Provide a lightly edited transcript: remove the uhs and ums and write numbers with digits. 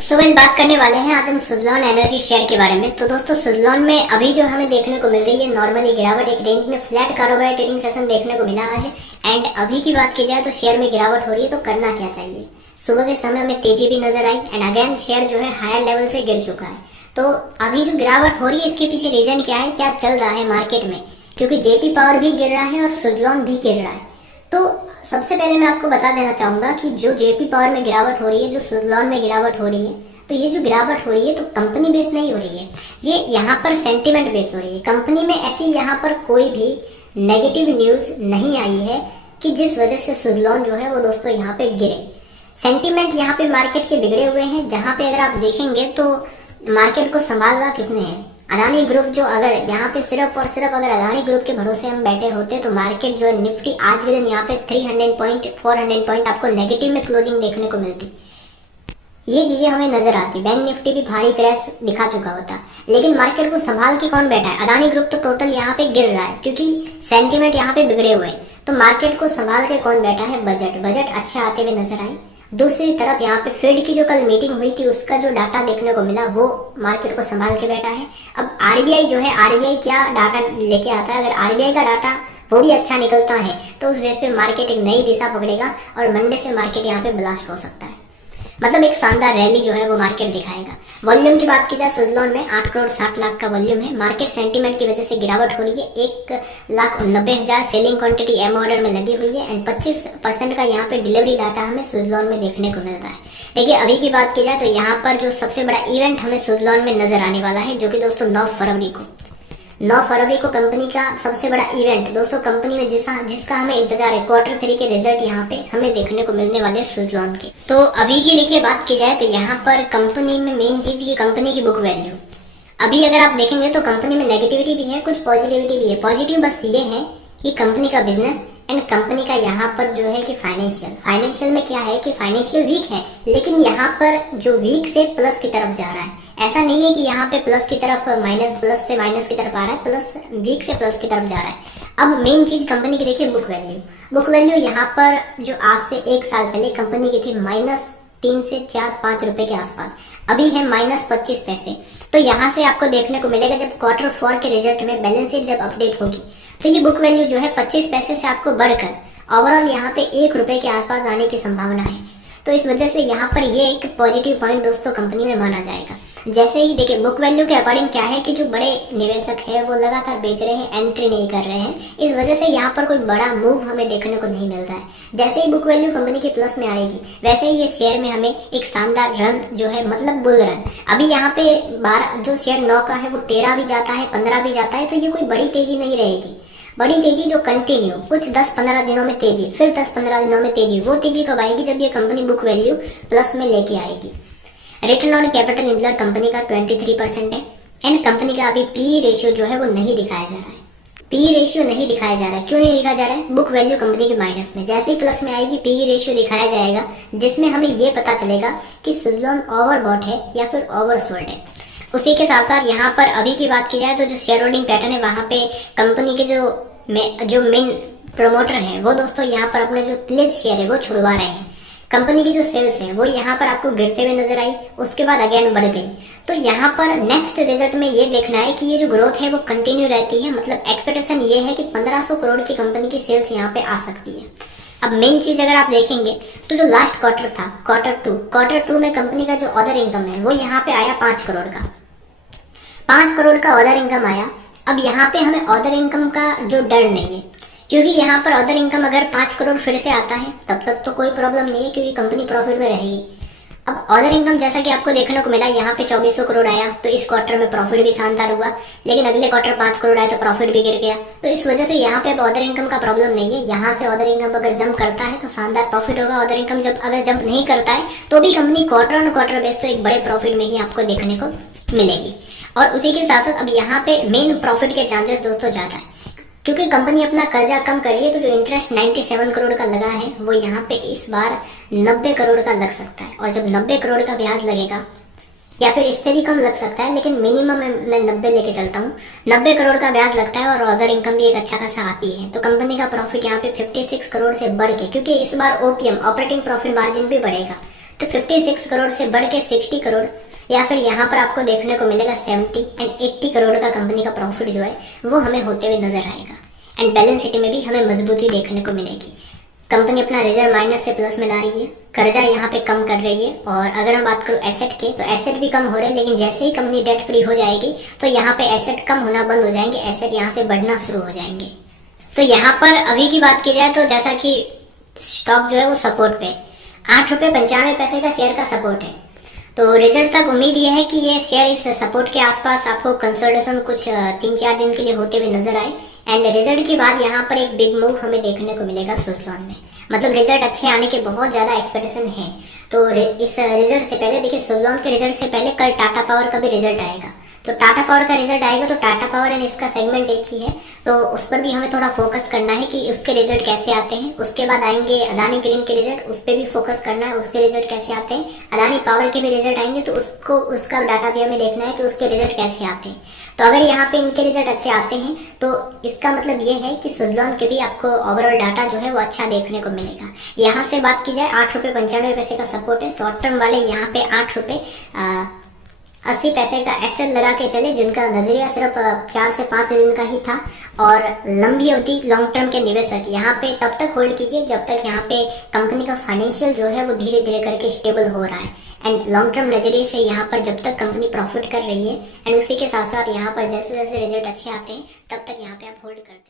सो इस बात करने वाले हैं आज हम सुज़लॉन एनर्जी शेयर के बारे में। तो दोस्तों सुज़लॉन में अभी जो हमें देखने को मिल रही है नॉर्मली गिरावट, एक रेंज में फ्लैट कारोबार ट्रेडिंग सेशन देखने को मिला आज। एंड अभी की बात की जाए तो शेयर में गिरावट हो रही है, तो करना क्या चाहिए। सुबह के समय हमें तेजी भी नजर आई एंड अगेन शेयर जो है हायर लेवल से गिर चुका है। तो अभी जो गिरावट हो रही है इसके पीछे रीजन क्या है, क्या चल रहा है मार्केट में, क्योंकि जेपी पावर भी गिर रहा है और सुज़लॉन भी गिर रहा है। तो सबसे पहले मैं आपको बता देना चाहूंगा कि जो जेपी पावर में गिरावट हो रही है, जो सुज़लॉन में गिरावट हो रही है, तो ये जो गिरावट हो रही है तो कंपनी बेस नहीं हो रही है, ये यहाँ पर सेंटिमेंट बेस हो रही है। कंपनी में ऐसी यहाँ पर कोई भी नेगेटिव न्यूज नहीं आई है कि जिस वजह से सुज़लॉन जो है वो दोस्तों यहाँ पे गिरे। सेंटिमेंट यहाँ पे मार्केट के बिगड़े हुए हैं, जहाँ पे अगर आप देखेंगे तो मार्केट को संभालना किसने है, अदानी ग्रुप। जो अगर यहाँ पे सिर्फ और सिर्फ अगर अदानी ग्रुप के भरोसे हम बैठे होते तो मार्केट जो है निफ्टी आज के दिन यहाँ पे 300 पॉइंट 400 पॉइंट आपको नेगेटिव में क्लोजिंग देखने को मिलती। ये चीजें हमें नजर आती, बैंक निफ्टी भी भारी क्रैश दिखा चुका होता। लेकिन मार्केट को संभाल के कौन बैठा है, अदानी ग्रुप तो टोटल यहाँ पे गिर रहा है क्योंकि सेंटिमेंट यहाँ पे बिगड़े हुए हैं। तो मार्केट को संभाल के कौन बैठा है, बजट अच्छे आते हुए नजर आए। दूसरी तरफ यहाँ पे फेड की जो कल मीटिंग हुई थी उसका जो डाटा देखने को मिला वो मार्केट को संभाल के बैठा है। अब आरबीआई जो है, आरबीआई क्या डाटा लेके आता है, अगर आरबीआई का डाटा वो भी अच्छा निकलता है तो उस बेस पे मार्केट एक नई दिशा पकड़ेगा और मंडे से मार्केट यहाँ पे ब्लास्ट हो सकता है। मतलब एक शानदार रैली जो है वो मार्केट दिखाएगा। वॉल्यूम की बात की जाए सुज़लॉन में 8 करोड़ 60 लाख का वॉल्यूम है। मार्केट सेंटीमेंट की वजह से गिरावट हो रही है। 1,90,000 सेलिंग क्वांटिटी एम ऑर्डर में लगी हुई है एंड 25% का यहाँ पे डिलीवरी डाटा हमें सुज़लॉन में देखने को मिल रहा है। देखिए अभी की बात की जाए तो यहाँ पर जो सबसे बड़ा इवेंट हमें सुज़लॉन में नजर आने वाला है, जो कि दोस्तों 9 फरवरी को कंपनी का सबसे बड़ा इवेंट दोस्तों, कंपनी में जिसका हमें इंतजार है, Q3 के रिजल्ट यहाँ पे हमें देखने को मिलने वाले सुज़लॉन के। तो अभी की देखिए बात की जाए तो यहाँ पर कंपनी में मेन चीज की कंपनी की बुक वैल्यू, अभी अगर आप देखेंगे तो कंपनी में नेगेटिविटी भी है, कुछ पॉजिटिविटी भी है। पॉजिटिव बस ये है कि कंपनी का बिजनेस एंड कंपनी का यहाँ पर जो है कि फाइनेंशियल में क्या है कि फाइनेंशियल वीक है, लेकिन यहाँ पर जो वीक से प्लस की तरफ जा रहा है। ऐसा नहीं है कि यहाँ पे प्लस की तरफ प्लस से माइनस की तरफ आ रहा है, प्लस वीक से प्लस की तरफ जा रहा है। अब मेन चीज कंपनी की देखिए बुक वैल्यू यहाँ पर जो आज से 1 साल पहले कंपनी की थी -3 से 4-5 रुपए के आसपास, अभी है -25 पैसे। तो यहाँ से आपको देखने को मिलेगा जब Q4 के रिजल्ट में बैलेंस शीट जब अपडेट होगी तो ये बुक वैल्यू जो है 25 पैसे से आपको बढ़कर ओवरऑल यहाँ पे 1 रुपए के आसपास आने की संभावना है। तो इस वजह से यहाँ पर ये एक पॉजिटिव पॉइंट दोस्तों कंपनी में माना जाएगा। जैसे ही देखिए बुक वैल्यू के अकॉर्डिंग क्या है कि जो बड़े निवेशक है वो लगातार बेच रहे हैं, एंट्री नहीं कर रहे हैं, इस वजह से यहाँ पर कोई बड़ा मूव हमें देखने को नहीं मिलता है। जैसे ही बुक वैल्यू कंपनी के प्लस में आएगी वैसे ही ये शेयर में हमें एक शानदार रन जो है, मतलब बुल रन। अभी यहाँ पे 12 जो शेयर 9 का है वो 13 भी जाता है, 15 भी जाता है, तो ये कोई बड़ी तेजी नहीं रहेगी। बड़ी तेजी जो कंटिन्यू कुछ 10-15 दिनों में तेजी, फिर 10-15 दिनों में तेजी, वो तेजी कब आएगी जब ये कंपनी बुक वैल्यू प्लस में लेके आएगी। Return on capital employed company का 23% है एंड कंपनी का अभी पी रेशियो जो है वो नहीं दिखाया जा रहा है। पी रेशियो नहीं दिखाया जा रहा है, क्यों नहीं दिखाया जा रहा है, बुक वैल्यू कंपनी के माइनस में। जैसे ही प्लस में आएगी पी रेशियो दिखाया जाएगा, जिसमें हमें ये पता चलेगा कि सुज़लॉन ओवरबॉट है या फिर ओवरसोल्ड है। उसी के साथ साथ यहाँ पर अभी की बात की जाए तो जो शेयर होल्डिंग पैटर्न है वहाँ पे कंपनी के जो मेन प्रमोटर है वो दोस्तों यहाँ पर अपने जो प्लेस शेयर है वो छुड़वा रहे हैं। कंपनी की जो सेल्स है वो यहाँ पर आपको गिरते हुए नजर आई, उसके बाद अगेन बढ़ गई। तो यहाँ पर नेक्स्ट रिजल्ट में ये देखना है कि ये जो ग्रोथ है वो कंटिन्यू रहती है। मतलब एक्सपेक्टेशन ये है कि 1500 करोड़ की कंपनी की सेल्स यहाँ पे आ सकती है। अब मेन चीज अगर आप देखेंगे तो जो लास्ट क्वार्टर था, Q2 में कंपनी का जो अदर इनकम है वो यहाँ पे आया 5 करोड़ का। 5 करोड़ का अदर इनकम आया। अब यहाँ पे हमें अदर इनकम का जो डर नहीं है, क्योंकि यहाँ पर अदर इनकम अगर 5 करोड़ फिर से आता है तब तक तो कोई प्रॉब्लम नहीं है, क्योंकि कंपनी प्रॉफिट में रहेगी। अब अदर इनकम जैसा कि आपको देखने को मिला, यहाँ पे 2400 करोड़ आया, तो इस क्वार्टर में प्रॉफिट भी शानदार हुआ, लेकिन अगले क्वार्टर 5 करोड़ आया तो प्रॉफिट भी गिर गया। तो इस वजह से यहाँ पे अब अदर इनकम का प्रॉब्लम नहीं है। यहाँ से अदर इनकम अगर जंप करता है तो शानदार प्रॉफिट होगा। अदर इनकम जब अगर जंप नहीं करता है तो भी कंपनी क्वार्टर बेस तो एक बड़े प्रॉफिट में ही आपको देखने को मिलेगी। और उसी के साथ साथ अब यहाँ पे मेन प्रॉफिट के चांसेस दोस्तों ज्यादा है, क्योंकि कंपनी अपना कर्जा कम कर रही है। तो जो इंटरेस्ट 97 करोड़ का लगा है वो यहाँ पे इस बार 90 करोड़ का लग सकता है, और जब 90 करोड़ का ब्याज लगेगा या फिर इससे भी कम लग सकता है, लेकिन मिनिमम मैं 90 लेके चलता हूँ। 90 करोड़ का ब्याज लगता है और अदर इनकम भी एक अच्छा खासा आती है, तो कंपनी का प्रॉफिट यहाँ पे 56 करोड़ से बढ़ के, क्योंकि इस बार ओपीएम ऑपरेटिंग प्रॉफिट मार्जिन भी बढ़ेगा, तो 56 करोड़ से बढ़ के 60 करोड़ या फिर यहाँ पर आपको देखने को मिलेगा 70 एंड 80 करोड़ का कंपनी का प्रॉफिट जो है वो हमें होते हुए नजर आएगा। एंड बैलेंस शीट में भी हमें मजबूती देखने को मिलेगी। कंपनी अपना रिजर्व माइनस से प्लस में ला रही है, कर्जा यहाँ पे कम कर रही है। और अगर मैं बात करूँ एसेट के, तो एसेट भी कम हो रहे हैं, लेकिन जैसे ही कंपनी डेट फ्री हो जाएगी तो यहाँ पे एसेट कम होना बंद हो जाएंगे, एसेट यहाँ से बढ़ना शुरू हो जाएंगे। तो यहाँ पर अभी की बात की जाए तो जैसा कि स्टॉक जो है वो सपोर्ट पे 8 रुपये 95 पैसे का शेयर का सपोर्ट है। तो रिजल्ट तक उम्मीद यह है कि ये शेयर इस सपोर्ट के आसपास आपको कंसोलिडेशन कुछ 3-4 दिन के लिए होते हुए नजर आए। एंड रिजल्ट के बाद यहाँ पर एक बिग मूव हमें देखने को मिलेगा सुज़लॉन में। मतलब रिजल्ट अच्छे आने के बहुत ज़्यादा एक्सपेक्टेशन है। तो इस रिजल्ट से पहले देखिए, सुज़लॉन के रिजल्ट से पहले कल टाटा पावर का भी रिजल्ट आएगा। तो टाटा पावर का रिजल्ट आएगा तो टाटा पावर एंड इसका सेगमेंट एक ही है, तो उस पर भी हमें थोड़ा फोकस करना है कि उसके रिजल्ट कैसे आते हैं। उसके बाद आएंगे अदानी ग्रीन के रिजल्ट, उस पर भी फोकस करना है, उसके रिजल्ट कैसे आते हैं। अदानी पावर के भी रिजल्ट आएंगे तो उसका डाटा भी हमें देखना है कि उसके रिजल्ट कैसे आते हैं। तो अगर यहाँ पे इनके रिजल्ट अच्छे आते हैं तो इसका मतलब ये है कि सुज़लॉन के भी आपको ओवरऑल डाटा जो है वो अच्छा देखने को मिलेगा। यहाँ से बात की जाए 8 रुपये 95 पैसे का सपोर्ट है। शॉर्ट टर्म वाले यहाँ पे 8 रुपये 80 पैसे का एसएल लगा के चले, जिनका नजरिया सिर्फ 4 से 5 दिन का ही था। और लंबी अवधि लॉन्ग टर्म के निवेशक यहाँ पे तब तक होल्ड कीजिए जब तक यहाँ पे कंपनी का फाइनेंशियल जो है वो धीरे धीरे करके स्टेबल हो रहा है। एंड लॉन्ग टर्म नजरिए से यहाँ पर जब तक कंपनी प्रॉफिट कर रही है एंड उसी के साथ साथ यहाँ पर जैसे जैसे रिजल्ट अच्छे आते हैं तब तक यहाँ पे आप होल्ड करते हैं।